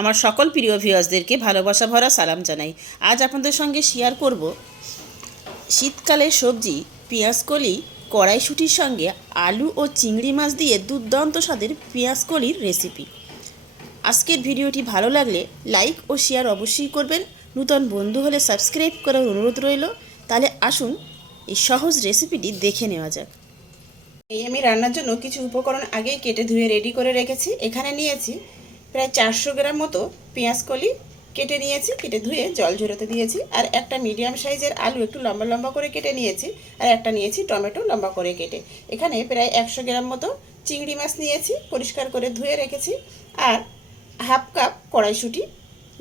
আমার সকল প্রিয় ভিউয়ার্সদেরকে ভালোবাসা ভরা সালাম জানাই। আজ আপনাদের সঙ্গে শেয়ার করব শীতকালের সবজি পেঁয়াজকলি কড়াইশুটির সঙ্গে আলু ও চিংড়ি মাছ দিয়ে দুর্দান্ত স্বাদের পেঁয়াজকলির রেসিপি আজকের ভিডিওটি ভালো লাগলে লাইক ও শেয়ার অবশ্যই করবেন। নূতন বন্ধু হলে সাবস্ক্রাইব করার অনুরোধ রইল। তাহলে আসুন এই সহজ রেসিপিটি দেখে নেওয়া যাক। এই আমি রান্নার জন্য কিছু উপকরণ আগেই কেটে ধুয়ে রেডি করে রেখেছি। এখানে নিয়েছি প্রায় চারশো গ্রাম মতো পেঁয়াজ কলি কেটে নিয়েছি, কেটে ধুয়ে জল ঝরোতে দিয়েছি। আর একটা মিডিয়াম সাইজের আলু একটু লম্বা লম্বা করে কেটে নিয়েছি, আর একটা নিয়েছি টমেটো লম্বা করে কেটে। এখানে প্রায় একশো গ্রাম মতো চিংড়ি মাছ নিয়েছি, পরিষ্কার করে ধুয়ে রেখেছি। আর হাফ কাপ কড়াইশুঁটি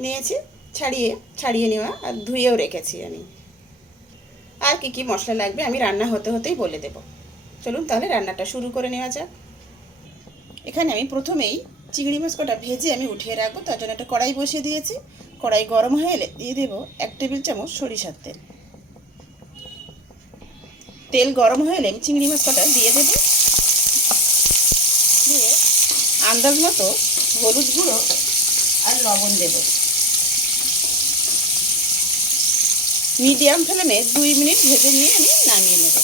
নিয়েছি, ছাড়িয়ে ছাড়িয়ে নেওয়া, আর ধুয়েও রেখেছি আমি। আর কি কি মশলা লাগবে আমি রান্না হতে হতেই বলে দেব। চলুন তাহলে রান্নাটা শুরু করে নেওয়া যাক। এখানে আমি প্রথমেই চিংড়ি মাছ কটা ভেজে আমি উঠিয়ে রাখব, তার জন্য একটা কড়াই বসিয়ে দিয়েছি। কড়াই গরম হয়ে এলে দিয়ে দেবো এক টেবিল চামচ সরিষার তেল। তেল গরম হয়ে এলে আমি চিংড়ি মাছ কটা দিয়ে দেবো। দিয়ে আন্দাজ মতো হলুদ গুঁড়ো আর লবণ দেব। মিডিয়াম ফ্লেমে দুই মিনিট ভেজে নিয়ে আমি নামিয়ে নেব।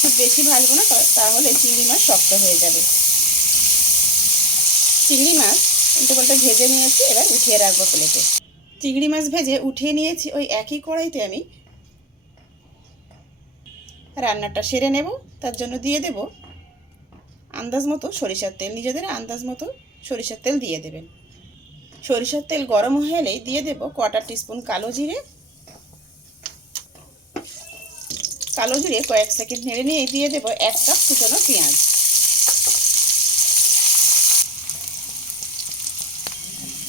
খুব বেশি ভাজবো না, তাহলে চিংড়ি মাছ শক্ত হয়ে যাবে। চিংড়ি মাছ উল্টো পাল্টা ভেজে নিয়েছি, এবার উঠিয়ে রাখব প্লেটে। চিংড়ি মাছ ভেজে উঠিয়ে নিয়েছি ওই একই কড়াইতে আমি। রান্নাটা সেরে নেব, তার জন্য দিয়ে দেব আন্দাজ মতো সরিষার তেল। নিজেদের আন্দাজ মতো সরিষার তেল দিয়ে দেবেন। সরিষার তেল গরম হয়ে দিয়ে দেব কোয়াটার টিস্পুন কালো জিরে। কালো জিরে কয়েক সেকেন্ড নেড়ে নিয়ে দিয়ে দেব এক কাপ কুচনো পেঁয়াজ।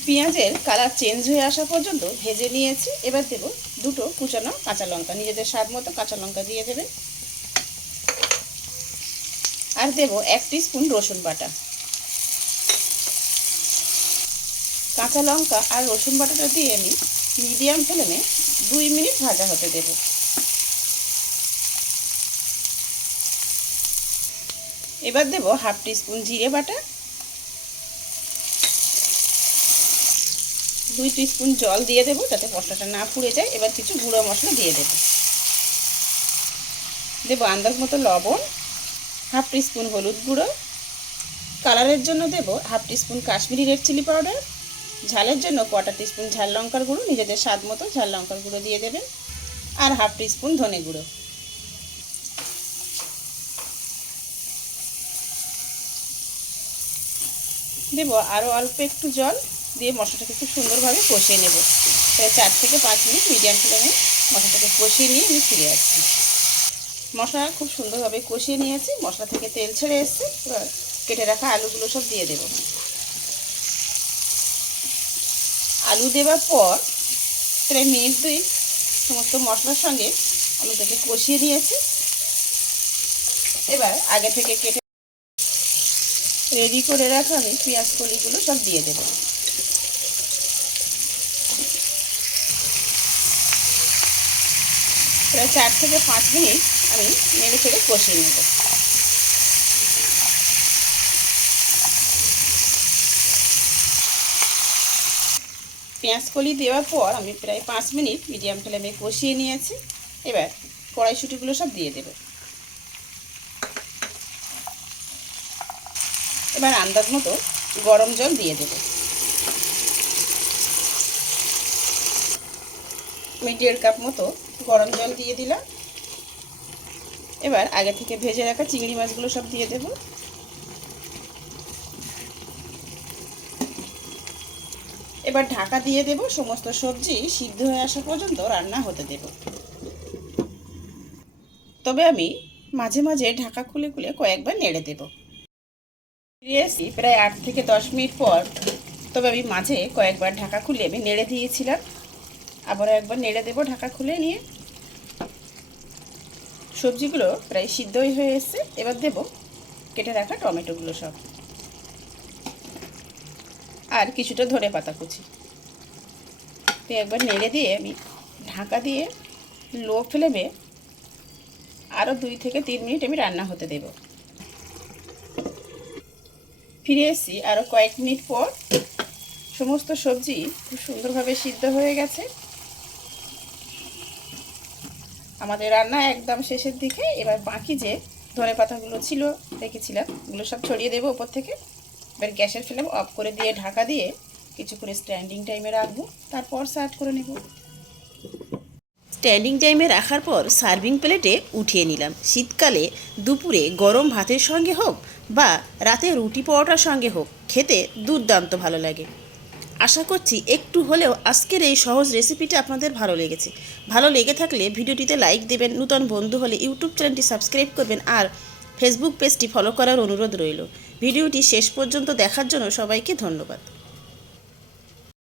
পেঁয়াজের কালার চেঞ্জ হয়ে আসা পর্যন্ত ভেজে নিয়েছি। এবার দেব দুটো কুচানো কাঁচা লঙ্কা। নিজেদের স্বাদ মতো কাঁচা লঙ্কা দিয়ে দেবে আর দেব এক স্পুন রসুন বাটা। কাঁচা লঙ্কা আর রসুন বাটাটা দিয়ে আমি মিডিয়াম ফ্লেমে দুই মিনিট ভাজা হতে দেব। এবার দেব হাফ স্পুন জিরে বাটা। দুই টি স্পুন জল দিয়ে দেবো যাতে মশলাটা না পুড়ে যায়। এবার কিছু গুঁড়ো মশলা দিয়ে দেবো। দেবো আন্দাজ মতো লবণ, হাফ স্পুন হলুদ গুঁড়ো। কালারের জন্য দেব half spoon Kashmiri red chilli powder ঝালের জন্য কোয়াটার টিস্পুন ঝাল লঙ্কার গুঁড়ো, নিজেদের স্বাদ মতো ঝাল লঙ্কার গুঁড়ো দিয়ে দেবেন। আর হাফ স্পুন ধনে গুঁড়ো। দেব আরও অল্প একটু জল। দিয়ে মশলাটাকে খুব সুন্দরভাবে কষিয়ে নেব। প্রায় চার থেকে পাঁচ মিনিট মিডিয়াম ফ্লেমে মশলাটাকে কষিয়ে নিয়ে আমি ফিরে আসছি। মশলা খুব সুন্দরভাবে কষিয়ে নিয়েছি, মশলা থেকে তেল ছেড়ে এসছে। এবার কেটে রাখা আলুগুলো সব দিয়ে দেব। আলু দেওয়ার পর প্রায় মিনিট দুই সমস্ত মশলার সঙ্গে আলুটাকে কষিয়ে নিয়েছি। এবার আগে থেকে কেটে রেডি করে রাখা আমি পেঁয়াজ কলিগুলো সব দিয়ে দেবো। প্রায় চার থেকে পাঁচ মিনিট আমি নেড়ে চেড়ে কষিয়ে নেব। পেঁয়াজ কলি দেওয়ার পর আমি প্রায় পাঁচ মিনিট মিডিয়াম ফ্লেমে কষিয়ে নিয়েছি। এবার কড়াইশুটিগুলো সব দিয়ে দেব। এবার আন্দাজ মতো গরম জল দিয়ে দেব। আমি দেড় কাপ মতো গরম জল দিয়ে দিলাম। এবার আগে থেকে ভেজে রাখা চিংড়ি মাছগুলো সব দিয়ে দেব। এবার ঢাকা দিয়ে দেব, সমস্ত সবজি সিদ্ধ হয়ে আসা পর্যন্ত রান্না হতে দেব। তবে আমি মাঝে মাঝে ঢাকা খুলে খুলে কয়েকবার নেড়ে দেব। ফিরে প্রায় আট থেকে দশ মিনিট পর, তবে আমি মাঝে কয়েকবার ঢাকা খুলে আমি নেড়ে দিয়েছিলাম। আবারও একবার নেড়ে দেবো, ঢাকা খুলে নিয়ে। সবজিগুলো প্রায় সিদ্ধই হয়ে এসছে। এবার দেব কেটে রাখা টমেটোগুলো সব। আর কিছুটা ধরে পাতা কুচি। তো একবার নেড়ে দিয়ে আমি ঢাকা দিয়ে লো ফ্লেমে আরও দুই থেকে তিন মিনিট আমি রান্না হতে দেব। ফিরে এসেছি আরও কয়েক মিনিট পর। সমস্ত সবজি খুব সুন্দরভাবে সিদ্ধ হয়ে গেছে। আমাদের রান্না একদম শেষের দিকে। এবার বাকি যে ধনে পাতাগুলো ছিল, রেখেছিলাম ওগুলো সব ছড়িয়ে দেবো ওপর থেকে। এবার গ্যাসের ফ্লেম অফ করে দিয়ে, ঢাকা দিয়ে কিছুক্ষণ স্ট্যান্ডিং টাইমে রাখব। তারপর সার্ভ করে নেব। স্ট্যান্ডিং টাইমে রাখার পর সার্ভিং প্লেটে উঠিয়ে নিলাম। শীতকালে দুপুরে গরম ভাতের সঙ্গে হোক বা রাতে রুটি পরোটার সঙ্গে হোক, খেতে দুর্দান্ত ভালো লাগে। আশা করছি একটু হলেও আজকের এই সহজ রেসিপিটা আপনাদের ভালো লেগেছে। ভালো লেগে থাকলে ভিডিওটিতে লাইক দেবেন, নূতন বন্ধু হলে ইউটিউব চ্যানেলটি সাবস্ক্রাইব করবেন আর ফেসবুক পেজটি ফলো করার অনুরোধ রইল। ভিডিওটি শেষ পর্যন্ত দেখার জন্য সবাইকে ধন্যবাদ।